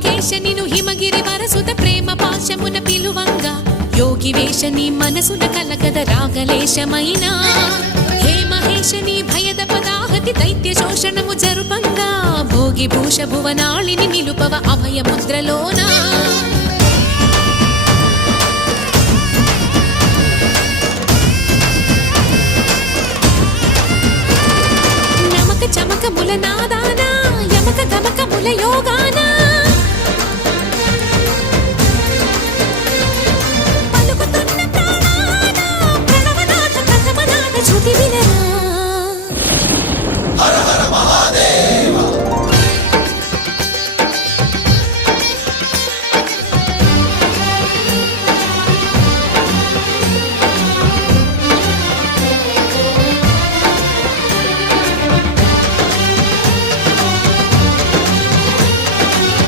త్ర్యంబకేశ నిను హిమగిరి వరసుత ప్రేమ పాశమున పిలువంగా యోగి వేష నీ మనసున కలగద రాగలేశమైనా హే మహేశ నీ భయద పదాహతి దైత్య శోషణము జరుపంగా భోగి భూష భువనాళిని నిలుపవ అభయ ముద్రలోనా నమక చమక ముల నాదానా యమక గమక ముల యోగానా